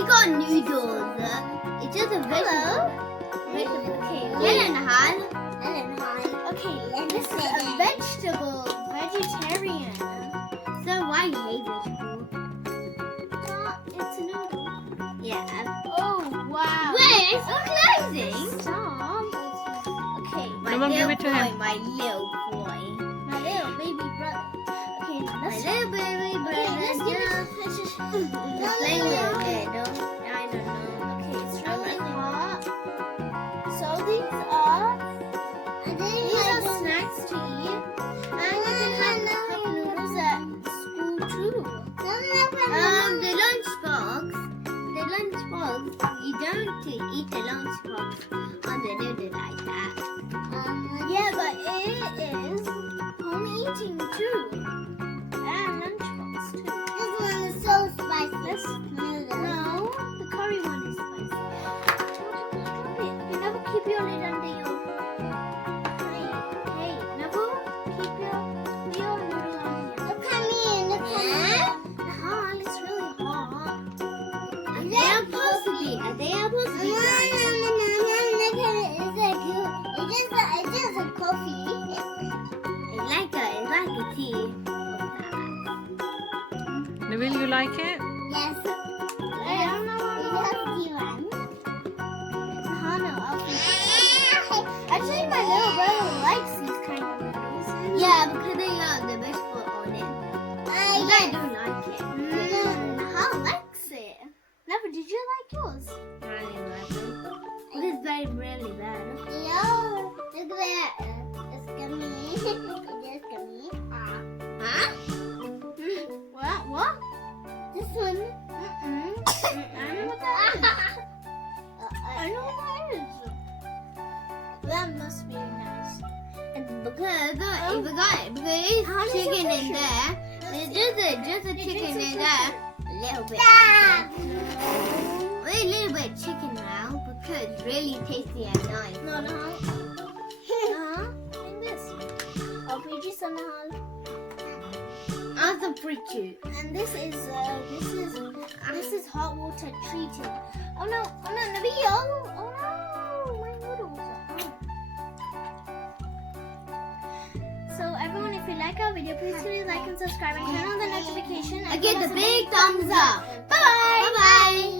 we got noodles. It's just a vegetable. Okay. Lemon Han. Okay. This is a vegetable. Vegetarian. So why you hate vegetables? It's a noodle. Yeah. Oh wow. Wait, it's closing. Stop. Okay. My Come on, give little it to boy, him. my little boy. My little baby brother. Okay. My Let's little baby brother. Okay, let's give it. Let's just. Play with it. I don't know. Okay, it's really hot. So these are snacks to eat, and you can have cup noodles at school too. The lunchbox. The lunchbox. You don't eat the lunchbox on the noodle like that. Yeah, but it is home eating too, and lunchbox too. No, the curry one is spicy. Stop it. You never keep your lid under your. Hey, never keep your noodle on here. Hot, it's really hot. They're supposed to be. They are supposed to be dry. It's like a tea. Will you like it? I don't know. Actually, my little brother likes these kind of noodles. Yeah, because they have the vegetable on it. I do like it. How likes it? Never. Did you like yours? Really like it. It is very, really bad. Huh? What? This one. I know what that is. I know what that is. That must be nice. Because it's chicken in there. There's just a chicken in there. A little bit. A little bit of chicken now because it's really tasty and nice. No. Like this. I'll put you some now. Also pretty cute. And this is hot water treated. Oh no, Nabil! Oh no, my noodles are hot. So everyone, if you like our video, please like and subscribe and turn on the notification. I give the big thumbs up. Bye bye. Bye bye.